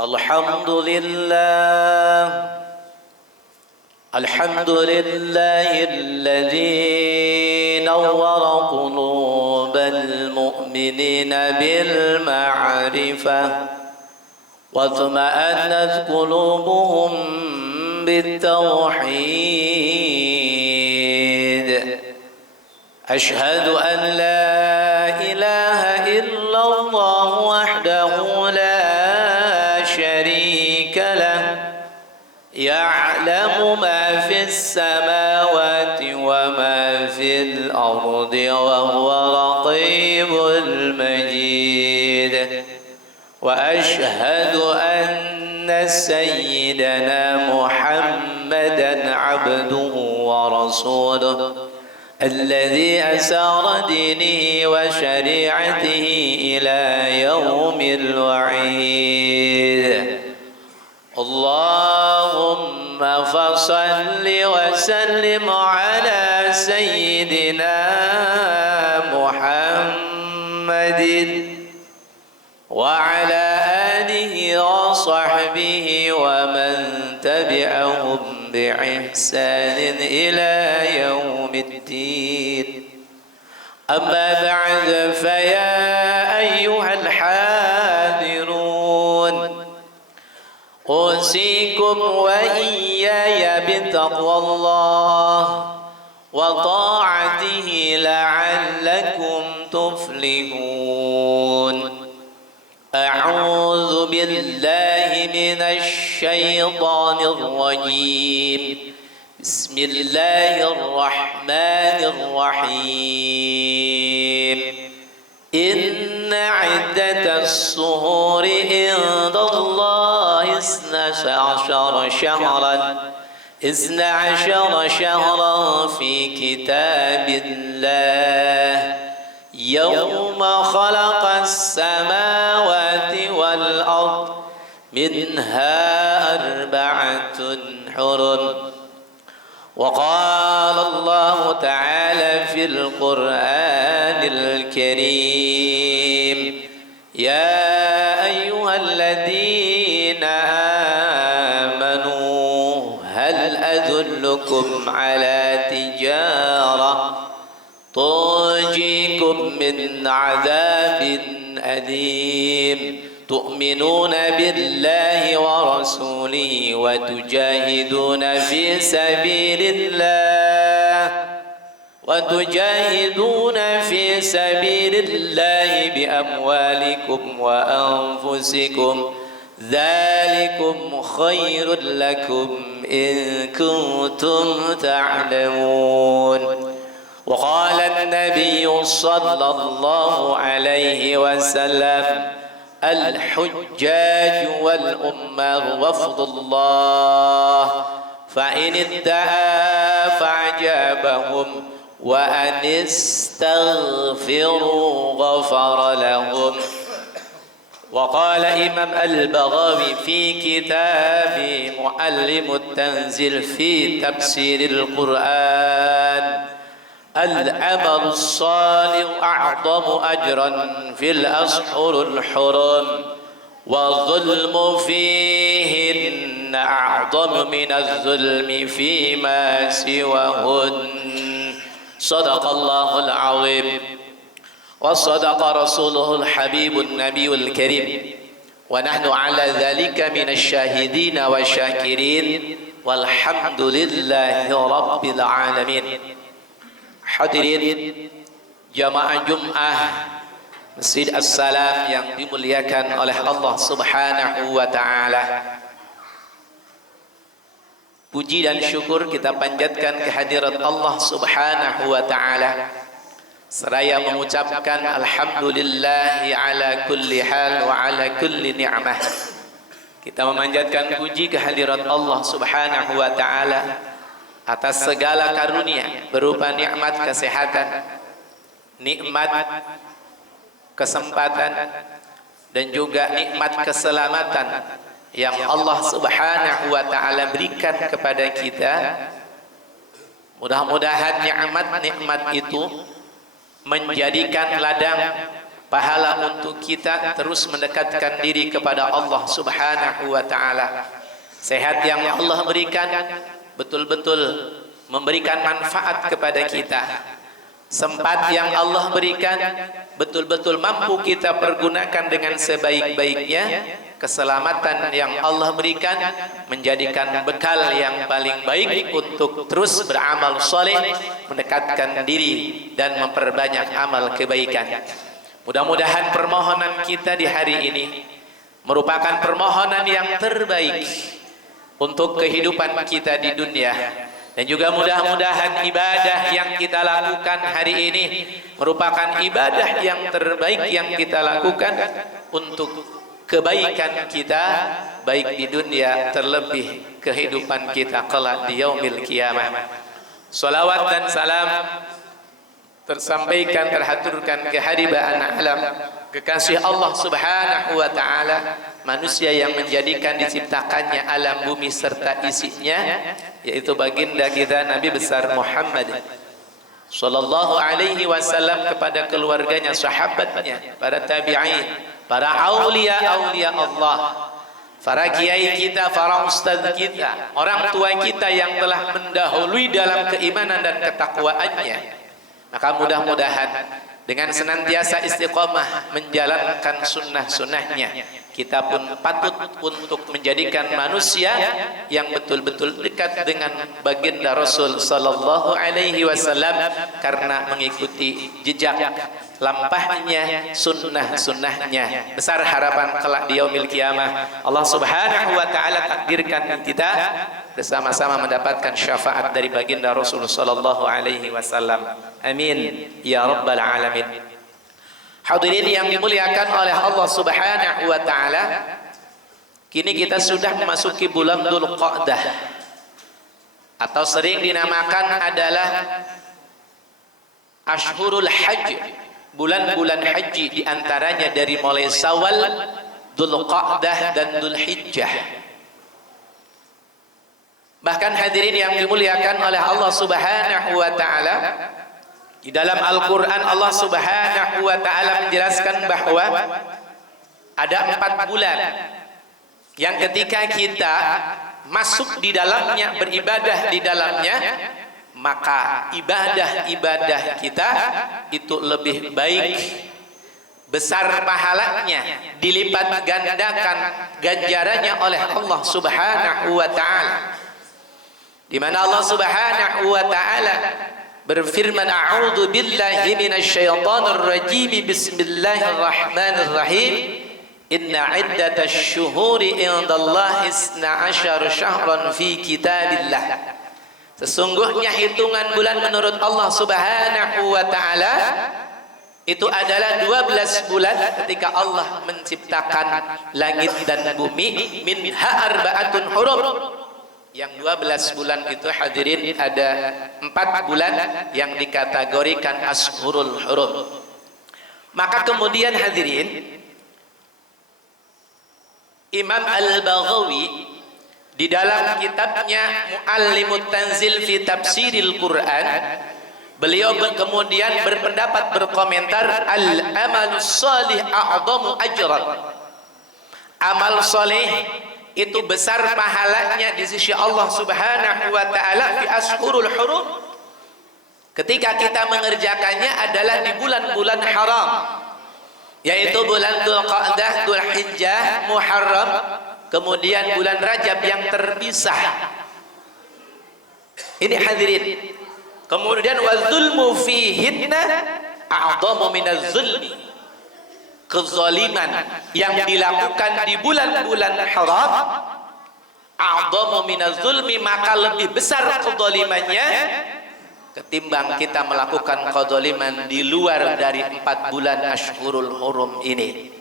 الحمد لله الحمد لله الذي نور قلوب المؤمنين بالمعرفة واطمأنت قلوبهم بالتوحيد. أشهد أن لا إله إلا الله وحده لا شريك له يعلم ما في السماوات وما في الأرض وهو رقيب المجيد. وأشهد أن سيدنا محمدا عبده ورسوله الذي أسار دينه وشريعته إلى يوم الوعيد. اللهم فصل وسلم على سيدنا محمد وعلى آله وصحبه ومن تبعهم بإحسان إلى يوم الدين. أما بعد، فيا أيها الحاضرون، أوصيكم وإياي بتقوى الله وطاعته لعلكم تفلحون. أعوذ بالله من الشيطان الرجيم. بسم الله الرحمن الرحيم. إن عدة الشهور عند الله 12 شهرا في كتاب الله يوم خلق السماوات والأرض منها 4 حرم. وقال الله تعالى في القرآن الكريم: يا أيها الذين آمنوا هل أدلكم على تجارة تنجيكم من عذاب أليم تؤمنون بالله ورسوله وتجاهدون في سبيل الله بأموالكم وأنفسكم ذلكم خير لكم إن كنتم تعلمون. وقال النبي صلى الله عليه وسلم: الحجاج والأمار وفد الله، فإن ادعى فأجابهم وأن استغفروا غفر لهم. وقال إمام البغوي في كتاب معلم التنزيل في تفسير القرآن: العمل الصالح أعظم أجرا في الأشهر الحرم، والظلم فيهن أعظم من الظلم فيما سواهن. صدق الله العظيم وصدق رسوله الحبيب النبي الكريم، ونحن على ذلك من الشاهدين والشاكرين، والحمد لله رب العالمين. Hadirin jamaah Jum'ah Masjid As-Salam yang dimuliakan oleh Allah Subhanahu wa ta'ala, puji dan syukur kita panjatkan kehadirat Allah Subhanahu wa ta'ala, seraya mengucapkan alhamdulillahi ala kulli hal wa ala kulli ni'mah. Kita memanjatkan puji kehadirat Allah Subhanahu wa ta'ala atas segala karunia berupa nikmat kesehatan, nikmat kesempatan, dan juga nikmat keselamatan yang Allah Subhanahu wa ta'ala berikan kepada kita. Mudah-mudahan nikmat-nikmat itu menjadikan ladang pahala untuk kita terus mendekatkan diri kepada Allah Subhanahu wa taala. Sehat yang Allah berikan betul-betul memberikan manfaat kepada kita. Sempat yang Allah berikan betul-betul mampu kita pergunakan dengan sebaik-baiknya. Keselamatan yang Allah berikan menjadikan bekal yang paling baik untuk terus beramal soleh, mendekatkan diri dan memperbanyak amal kebaikan. Mudah-mudahan permohonan kita di hari ini merupakan permohonan yang terbaik untuk kehidupan kita di dunia. Dan juga mudah-mudahan ibadah yang kita lakukan hari ini merupakan ibadah yang terbaik yang kita lakukan untuk kebaikan kita baik di dunia terlebih kehidupan kita kelak di yaumil qiyamah. Salawat dan salam tersampaikan terhaturkan kehadiran alam kekasih Allah Subhanahu wa taala, manusia yang menjadikan diciptakannya alam bumi serta isinya, yaitu baginda kita Nabi besar Muhammad sallallahu alaihi wasallam, kepada keluarganya, sahabatnya, para tabi'in, para aulia-aulia Allah, para kiai kita, para ustaz kita, orang tua kita yang telah mendahului dalam keimanan dan ketakwaannya. Maka mudah-mudahan dengan senantiasa istiqomah menjalankan sunnah-sunnahnya, kita pun patut untuk menjadikan manusia yang betul-betul dekat dengan baginda Rasul sallallahu alaihi wasallam karena mengikuti jejak lampahnya, sunnah-sunnahnya. Besar harapan kelak di yaumil qiyamah Allah Subhanahu wa taala takdirkan kita bersama-sama mendapatkan syafaat dari baginda Rasul sallallahu alaihi wasallam. Amin ya rabbal alamin. Hadirin yang dimuliakan oleh Allah Subhanahu wa taala, kini kita sudah memasuki bulan Dzulqa'dah atau sering dinamakan adalah Ashhurul Hajj, bulan-bulan haji, diantaranya dari mulai Syawal, Dzulqa'dah dan Dzulhijjah. Bahkan hadirin yang dimuliakan oleh Allah Subhanahu wa taala, di dalam Al-Quran Allah Subhanahu wa ta'ala menjelaskan bahwa ada 4 bulan yang ketika kita masuk di dalamnya, beribadah di dalamnya, maka ibadah-ibadah kita itu lebih baik, besar pahalanya, dilipat gandakan ganjarannya oleh Allah Subhanahu wa ta'ala, di mana Allah Subhanahu wa ta'ala berfirman, a'udzu billahi minasyaitonir rajim, bismillahirrahmanirrahim, inna iddatash syuhuri indallahi 12 syahran fi kitabillah. Sesungguhnya hitungan bulan menurut Allah Subhanahu wa taala itu adalah 12 bulan ketika Allah menciptakan langit dan bumi, minha arba'atun hurum. Yang 12 bulan itu hadirin ada 4 bulan yang dikategorikan ashurul hurum. Maka kemudian hadirin, Imam Al-Baghawi di dalam kitabnya Muallimut Tanzil fi Tafsiril Quran, beliau kemudian berpendapat, berkomentar, al-amalus salih a'dhamu ajran. Amal soleh itu besar pahalanya di sisi Allah Subhanahu wa taala fi ashurul hurum. Ketika kita mengerjakannya adalah di bulan-bulan haram, yaitu bulan Dzulqa'dah, Dzulhijjah, Muharram, kemudian bulan Rajab yang terpisah. Ini hadirin. Kemudian wadzulmu fihinna a'dhamu minaz zulmi. Kezaliman yang dilakukan di bulan-bulan haram a'dhamu minaz zulmi, maka lebih besar kezalimannya ketimbang kita melakukan kezaliman di luar dari 4 bulan Ashhurul Hurum ini.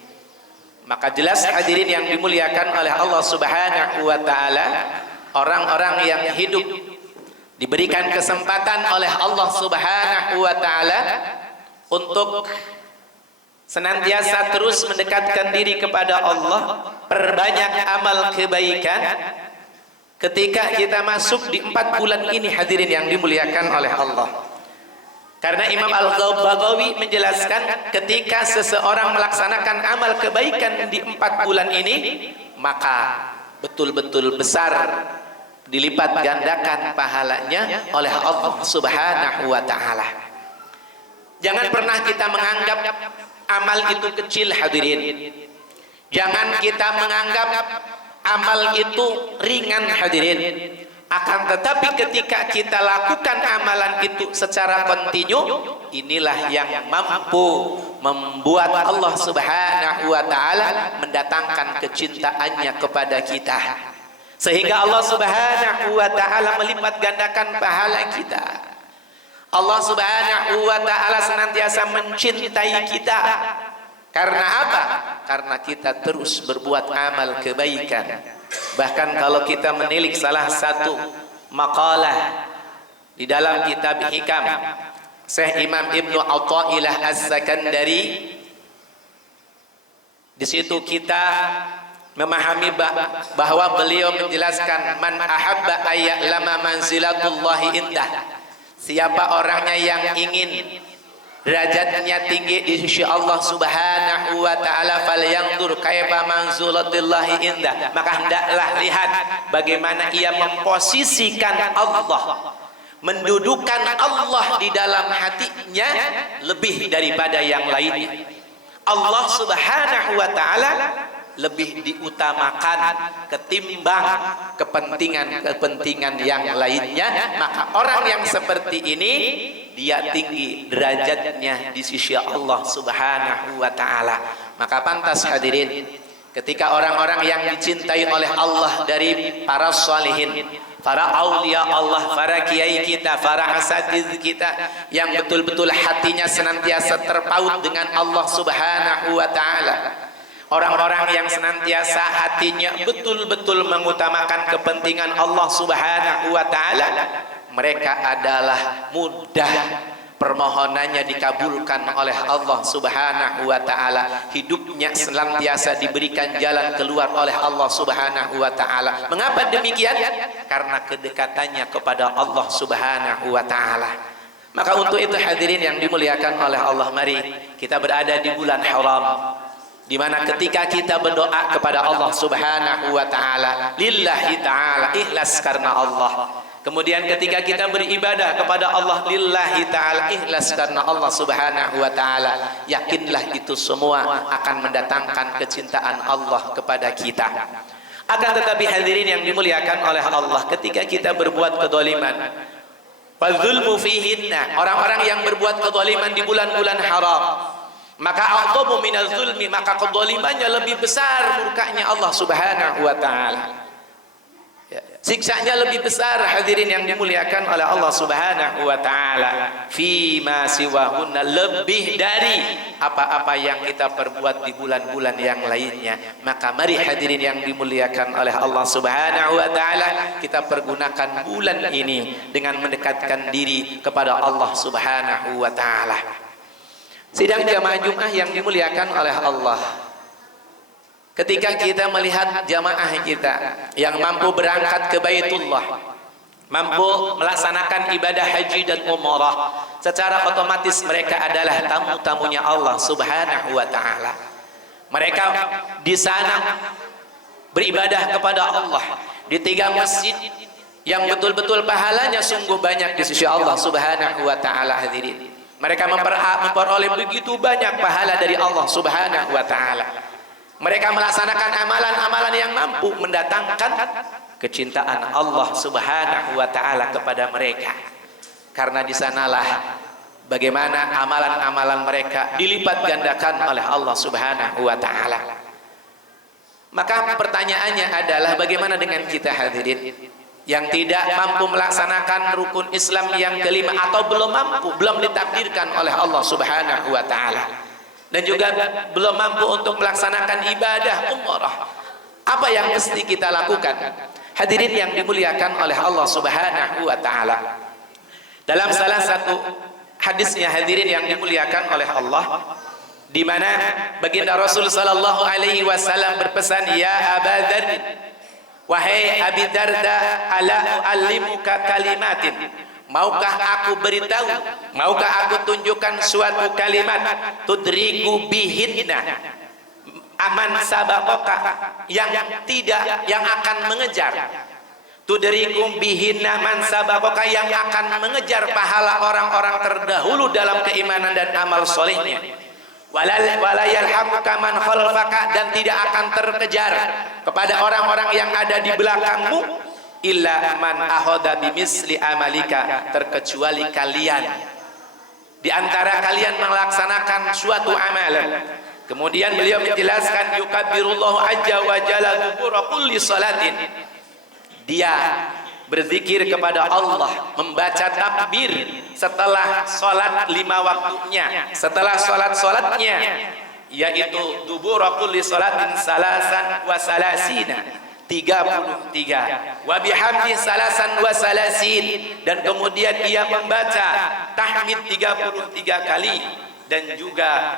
Maka jelas hadirin yang dimuliakan oleh Allah Subhanahu wa taala, orang-orang yang hidup diberikan kesempatan oleh Allah Subhanahu wa taala untuk senantiasa terus mendekatkan diri kepada Allah, perbanyak amal kebaikan. Ketika kita masuk di 4 bulan ini hadirin yang dimuliakan oleh Allah, Karena Imam Al-Baghawi menjelaskan ketika seseorang melaksanakan amal kebaikan di 4 bulan ini, maka betul-betul besar dilipat gandakan pahalanya oleh Allah Subhanahu wa taala. Jangan pernah kita menganggap amal itu kecil, hadirin. Jangan kita menganggap amal itu ringan, hadirin. Akan tetapi ketika kita lakukan amalan itu secara kontinu, inilah yang mampu membuat Allah Subhanahu wa taala mendatangkan kecintaannya kepada kita. Sehingga Allah Subhanahu wa taala melipat gandakan pahala kita. Allah Subhanahu wa taala senantiasa mencintai kita. Karena apa? Karena kita terus berbuat amal kebaikan. Bahkan kalau kita menilik salah satu maqalah di dalam kitab Hikam Syekh Imam Ibnu Athaillah Az-Sakandari, di situ kita memahami bahwa beliau menjelaskan man ahabba ayya'lama manzilatullahi indah. Siapa orangnya yang ingin derajatnya tinggi di sisi Allah Subhanahu wa taala, falyanzur kaifa manzilatullahi indah, maka hendaklah lihat bagaimana ia memposisikan Allah, mendudukkan Allah di dalam hatinya lebih daripada yang lainnya. Allah Subhanahu wa taala lebih diutamakan ketimbang kepentingan-kepentingan yang lainnya. Maka orang yang seperti ini dia tinggi derajatnya di sisi Allah Subhanahu wa taala. Maka pantas, hadirin, ketika orang-orang yang dicintai oleh Allah dari para salihin, para aulia Allah, para kiai kita, para asatiz kita yang betul-betul hatinya senantiasa terpaut dengan Allah Subhanahu wa taala, orang-orang yang senantiasa hatinya betul-betul mengutamakan kepentingan Allah Subhanahu wa taala, mereka adalah mudah permohonannya dikabulkan oleh Allah Subhanahu wa taala. Hidupnya senantiasa diberikan jalan keluar oleh Allah Subhanahu wa taala. Mengapa demikian? Karena kedekatannya kepada Allah Subhanahu wa taala. Maka untuk itu, hadirin yang dimuliakan oleh Allah, mari kita berada di bulan haram, di mana ketika kita berdoa kepada Allah Subhanahu wa taala, lillahi taala, ikhlas karena Allah. Kemudian ketika kita beribadah kepada Allah lillahi ta'ala, ikhlas karena Allah Subhanahu wa ta'ala, yakinlah itu semua akan mendatangkan kecintaan Allah kepada kita. Akan tetapi, hadirin yang dimuliakan oleh Allah, ketika kita berbuat kedoliman, fadzulmu fihinna, orang-orang yang berbuat kedoliman di bulan-bulan haram, maka a'dhamu minal zulmi, maka kedolimannya lebih besar murkanya Allah Subhanahu wa ta'ala, siksanya lebih besar, hadirin yang dimuliakan oleh Allah Subhanahu wa taala, fi ma siwahunna, lebih dari apa-apa yang kita perbuat di bulan-bulan yang lainnya. Maka mari, hadirin yang dimuliakan oleh Allah Subhanahu wa taala, kita pergunakan bulan ini dengan mendekatkan diri kepada Allah Subhanahu wa taala. Sidang jamaah Jumat yang dimuliakan oleh Allah, ketika kita melihat jamaah kita yang mampu berangkat ke Baitullah, mampu melaksanakan ibadah haji dan umrah, secara otomatis mereka adalah tamu-tamunya Allah Subhanahu wa taala. Mereka di sana beribadah kepada Allah di 3 masjid yang betul-betul pahalanya sungguh banyak di sisi Allah Subhanahu wa taala, hadirin. Mereka memperoleh begitu banyak pahala dari Allah Subhanahu wa taala. Mereka melaksanakan amalan-amalan yang mampu mendatangkan kecintaan Allah Subhanahu wa taala kepada mereka. Karena di sanalah bagaimana amalan-amalan mereka dilipat gandakan oleh Allah Subhanahu wa taala. Maka pertanyaannya adalah, bagaimana dengan kita, hadirin, yang tidak mampu melaksanakan rukun Islam yang kelima, atau belum mampu, belum ditakdirkan oleh Allah Subhanahu wa taala, dan juga belum mampu untuk melaksanakan ibadah umrah? Apa yang mesti kita lakukan, hadirin yang dimuliakan oleh Allah Subhanahu wa taala? Dalam salah satu hadisnya, hadirin yang dimuliakan oleh Allah, di mana baginda Rasul sallallahu alaihi wasallam berpesan, ya Aba Dzar, wahai Abi Darda, ala uallimuka kalimatin, Maukah aku beritahu, maukah aku tunjukkan suatu kalimat tudriku bihinna aman sabakoka, yang akan mengejar, tudriku bihinna man sabakoka, yang akan mengejar pahala orang-orang terdahulu dalam keimanan dan amal solehnya, wala yalhamuka man khalfaka, dan tidak akan terkejar kepada orang-orang yang ada di belakangmu, illa man ahoda bimisli amalika, terkecuali kalian di antara kalian melaksanakan suatu amalan. Kemudian beliau menjelaskan yukabbirullahu azza wa jalla dubura kulli salatin, dia berzikir kepada Allah, membaca takbir setelah salat 5 waktunya, setelah salatnya, yaitu dubura kulli salatin salasan wa salasina, 33, wa bihamdi salasan wa salasin, dan kemudian ia membaca tahmid 33 kali, dan juga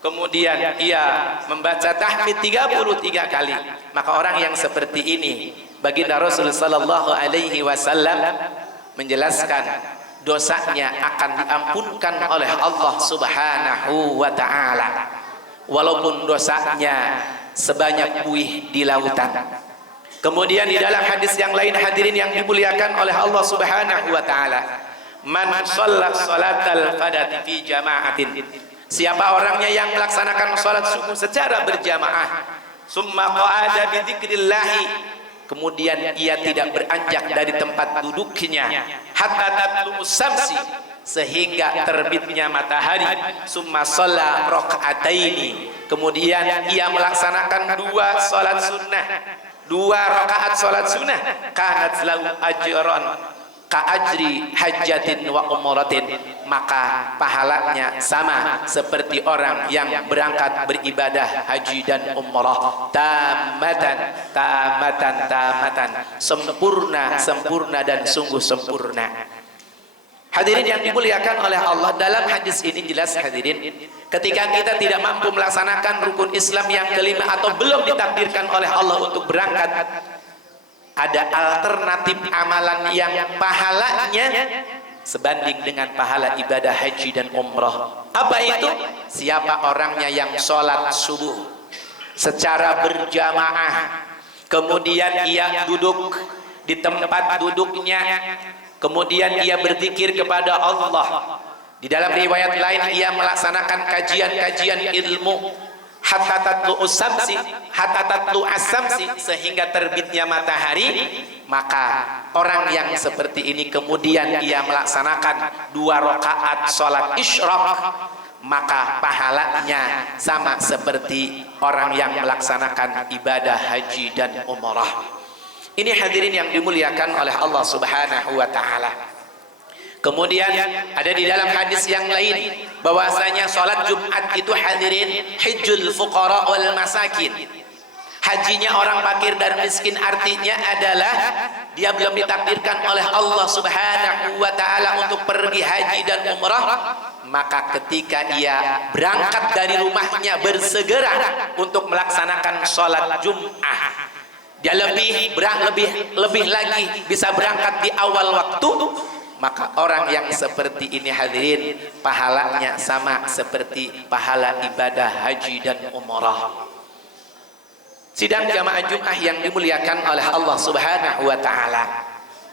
kemudian ia membaca tahmid 33 kali. Maka orang yang seperti ini, baginda Rasul sallallahu alaihi wasallam menjelaskan dosanya akan diampunkan oleh Allah Subhanahu wa taala, walaupun dosanya sebanyak buih di lautan. Kemudian di dalam hadis yang lain, hadirin yang dimuliakan oleh Allah Subhanahu wa taala, man shalla salatal fadati fi jama'atin, siapa orangnya yang melaksanakan salat subuh secara berjamaah, summa qa'ada bi dzikrillah, kemudian ia tidak beranjak dari tempat duduknya, hatta tatlu'us samsi, sehingga terbitnya matahari, summa shalla raka'ataini, kemudian ia melaksanakan 2 salat sunnah, 2 rakaat salat sunnah, kanat lahu ajran ka ajri hajjatin wa umratin, maka pahalanya sama seperti orang yang berangkat beribadah haji dan umrah, tamatan, sempurna dan sungguh sempurna. Hadirin yang dimuliakan oleh Allah, dalam hadis ini jelas hadirin, ketika kita tidak mampu melaksanakan rukun Islam yang kelima atau belum ditakdirkan oleh Allah untuk berangkat, ada alternatif amalan yang pahalanya sebanding dengan pahala ibadah haji dan umrah. Apa itu? Siapa orangnya yang sholat subuh secara berjamaah, kemudian ia duduk di tempat duduknya, kemudian ia berzikir kepada Allah. Di dalam riwayat lain ia melaksanakan kajian-kajian ilmu hatta tatlu as-samsi, sehingga terbitnya matahari. Maka orang yang seperti ini kemudian ia melaksanakan 2 rakaat salat isyraq, maka pahalanya sama seperti orang yang melaksanakan ibadah haji dan umrah. Ini hadirin yang dimuliakan oleh Allah Subhanahu wa taala. Kemudian ada di dalam hadis yang lain bahwasanya salat Jumat itu hadirin hajjul fuqara wal masakin. Hajinya orang fakir dan miskin, artinya adalah dia belum ditakdirkan oleh Allah Subhanahu wa taala untuk pergi haji dan umrah, maka ketika ia berangkat dari rumahnya bersegera untuk melaksanakan salat Jumat, dia lebih lagi bisa berangkat di awal waktu, maka orang yang seperti ini hadirin pahalanya sama seperti pahala ibadah haji dan umrah. Sidang jamaah Jumat yang dimuliakan oleh Allah Subhanahu wa taala,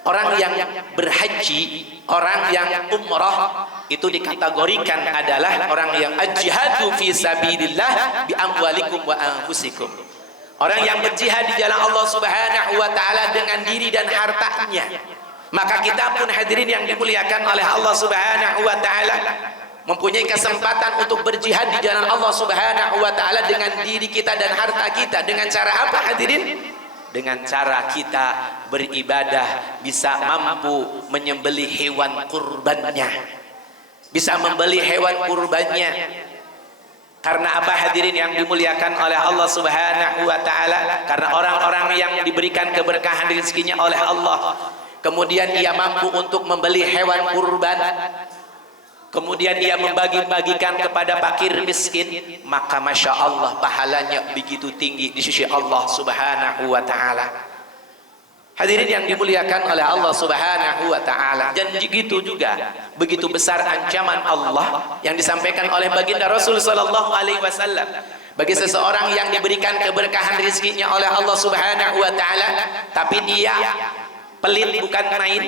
orang yang berhaji, orang yang umrah itu dikategorikan adalah orang yang al-jihadu fi sabilillah bi amwalikum wa anfusikum. Orang yang berjihad di jalan Allah Subhanahu wa taala dengan diri dan hartanya. Maka kita pun hadirin yang dimuliakan oleh Allah Subhanahu wa taala mempunyai kesempatan untuk berjihad di jalan Allah Subhanahu wa taala dengan diri kita dan harta kita. Dengan cara apa hadirin? Dengan cara kita beribadah, bisa mampu menyembelih hewan kurbannya, bisa membeli hewan kurbannya. Karena apa hadirin yang dimuliakan oleh Allah Subhanahu wa taala? Karena orang-orang yang diberikan keberkahan rezekinya oleh Allah, kemudian ia mampu untuk membeli hewan kurban, kemudian ia membagi-bagikan kepada fakir miskin, maka Masya Allah pahalanya begitu tinggi di sisi Allah Subhanahu wa ta'ala. Hadirin yang dimuliakan oleh Allah Subhanahu wa taala. Dan begitu juga, begitu besar ancaman Allah yang disampaikan oleh baginda Rasul sallallahu alaihi wasallam bagi seseorang yang diberikan keberkahan rezekinya oleh Allah Subhanahu wa taala, tapi dia pelit bukan main,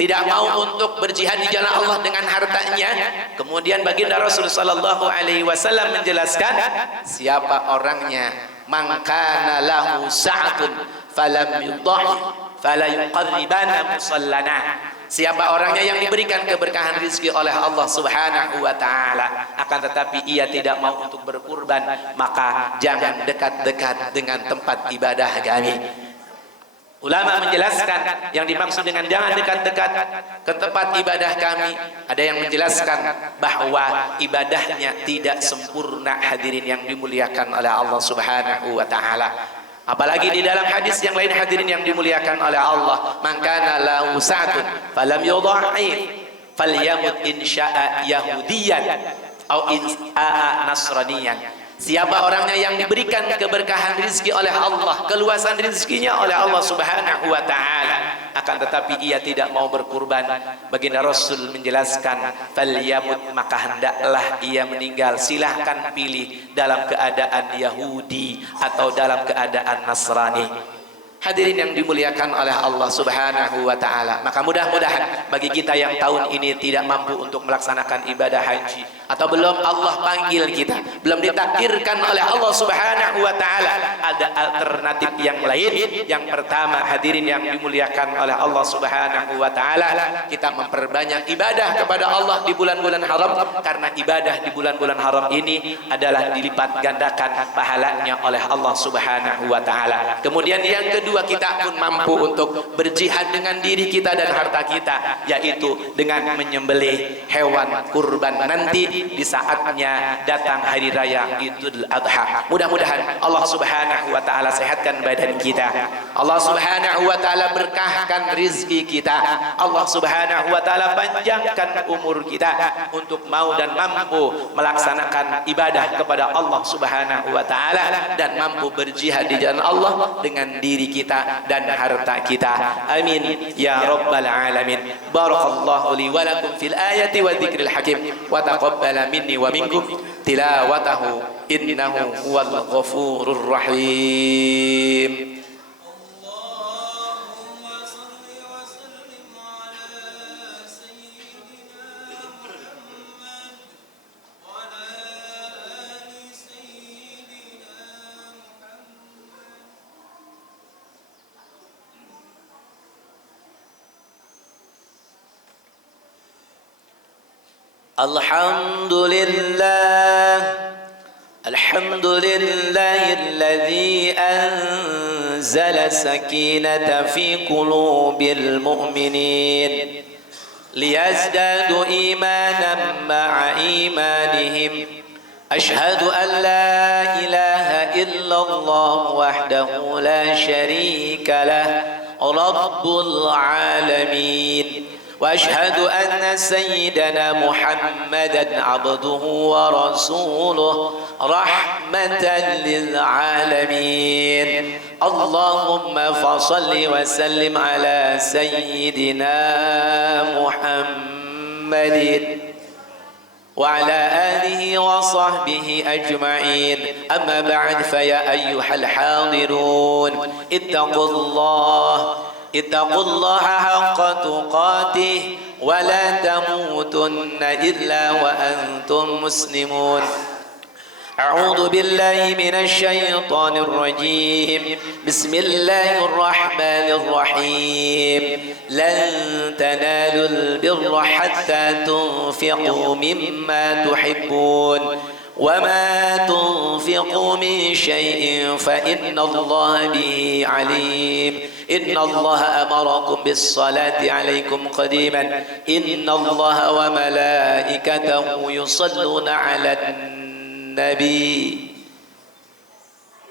tidak mau untuk berjihad di jalan Allah dengan hartanya. Kemudian baginda Rasul sallallahu alaihi wasallam menjelaskan, siapa orangnya man kana lahu sa'atun falam yudhi fala yuqarribana musallana. Siapa orangnya yang diberikan keberkahan rezeki oleh Allah Subhanahu wa taala, akan tetapi ia tidak mau untuk berkurban, maka jangan dekat-dekat dengan tempat ibadah kami. Ulama menjelaskan yang dimaksud dengan jangan dekat-dekat ke tempat ibadah kami, ada yang menjelaskan bahwa ibadahnya tidak sempurna, hadirin yang dimuliakan oleh Allah Subhanahu wa taala. Apalagi di dalam hadis yang lain, hadirin yang dimuliakan oleh Allah, man kana lahu sa'atun falam yudha'if falyamut in syaa yahudiyan atau in syaa nasraniyan. Siapa orangnya yang diberikan keberkahan rezeki oleh Allah, keluasan rezekinya oleh Allah Subhanahu wa taala, akan tetapi ia tidak mau berkurban, baginda Rasul menjelaskan, falyamut, maka hendaklah ia meninggal. Silahkan pilih dalam keadaan Yahudi atau dalam keadaan Nasrani. Hadirin yang dimuliakan oleh Allah Subhanahu wa taala, maka mudah-mudahan bagi kita yang tahun ini tidak mampu untuk melaksanakan ibadah haji, atau belum Allah panggil kita, belum ditakdirkan oleh Allah Subhanahu wa taala, ada alternatif yang lain. Yang pertama, hadirin yang dimuliakan oleh Allah Subhanahu wa taala, kita memperbanyak ibadah kepada Allah di bulan-bulan haram, karena ibadah di bulan-bulan haram ini adalah dilipat gandakan pahalanya oleh Allah Subhanahu wa taala. Kemudian yang kedua, kita pun mampu untuk berjihad dengan diri kita dan harta kita, yaitu dengan menyembelih hewan kurban nanti di saatnya datang hari raya Idul Adha. Mudah-mudahan Allah Subhanahu wa taala sehatkan badan kita, Allah Subhanahu wa taala berkahkan rizki kita, Allah Subhanahu wa taala panjangkan umur kita untuk mau dan mampu melaksanakan ibadah kepada Allah Subhanahu wa taala, dan mampu berjihad di jalan Allah dengan diri kita dan harta kita. Amin ya rabbal alamin. Barakallahu li wa lakum fil ayati wa dzikril hakim, wa taqabbala minni wa minkum tilawatahu innahu huwal ghafurur rahim. Alhamdulillah, alladzi anzala sakinata fi qulubil mu'minin liyazdadu imanan ma'a imanihim. Ashhadu an la ilaha illallah wahdahu la syarika lah, rabbul alamin. وأشهد أن سيدنا محمدا عبده ورسوله رحمة للعالمين. اللهم فصل وسلم على سيدنا محمد وعلى آله وصحبه أجمعين. أما بعد، فيا أيها الحاضرون اتقوا الله حق تقاته ولا تموتن إلا وأنتم مسلمون. أعوذ بالله من الشيطان الرجيم. بسم الله الرحمن الرحيم. لن تنالوا البر حتى تنفقوا مما تحبون وما تنفقوا من شيء فإن الله به عليم. إن الله أمركم بالصلاة عليكم قديما إن الله وملائكته يصلون على النبي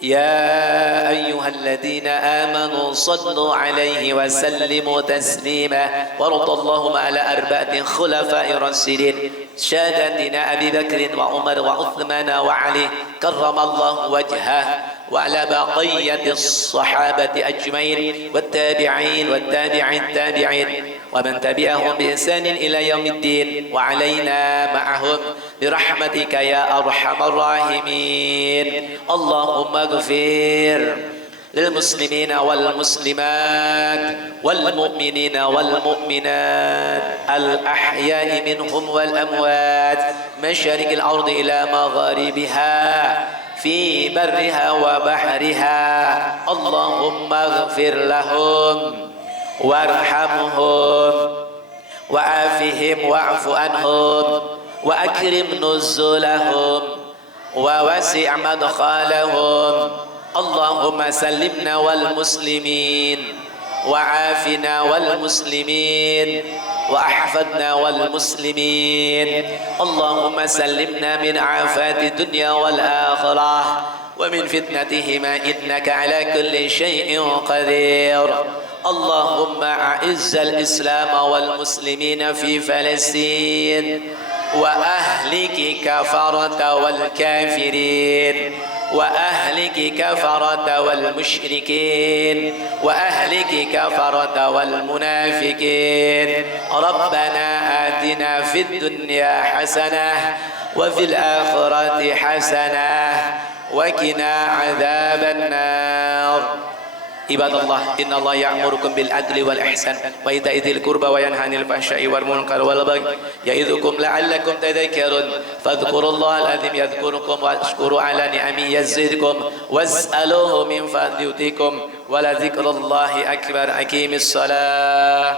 يا أيها الذين آمنوا صلوا عليه وسلموا تسليما. وارض اللهم على أربعة خلفاء راشدين سادتنا أبي بكر وعمر وعثمان وعلي كرم الله وجهه وعلى بقية الصحابة أجمعين والتابعين التابعين ومن تبعهم بإحسان إلى يوم الدين وعلينا معهم برحمتك يا أرحم الراحمين. اللهم اغفر للمسلمين والمسلمات والمؤمنين والمؤمنات الأحياء منهم والأموات، مشارق الأرض إلى مغاربها، في برها وبحرها. اللهم اغفر لهم وارحمهم وعافهم واعف عنهم وأكرم نزلهم ووسع مدخلهم. اللهم سلمنا والمسلمين وعافنا والمسلمين وأحفظنا والمسلمين. اللهم سلمنا من آفات الدنيا والآخرة ومن فتنتهما إنك على كل شيء قدير. اللهم أعز الإسلام والمسلمين في فلسطين وأهلك كفرة والكافرين وأهلك كفرة والمشركين وأهلك كفرة والمنافقين. ربنا آتنا في الدنيا حسنة وفي الآخرة حسنة وقنا عذاب النار. عباد الله إن الله يأمركم بالعدل والإحسان وإيتاء ذي القربى وينهى عن الفحشاء والمنكر والبغي يعظكم لعلكم تذكرون. فاذكروا الله العظيم يذكركم واشكروا على نعمه يزدكم واسألوه من فضله يؤتكم ولذكر الله أكبر. أقيموا الصلاة.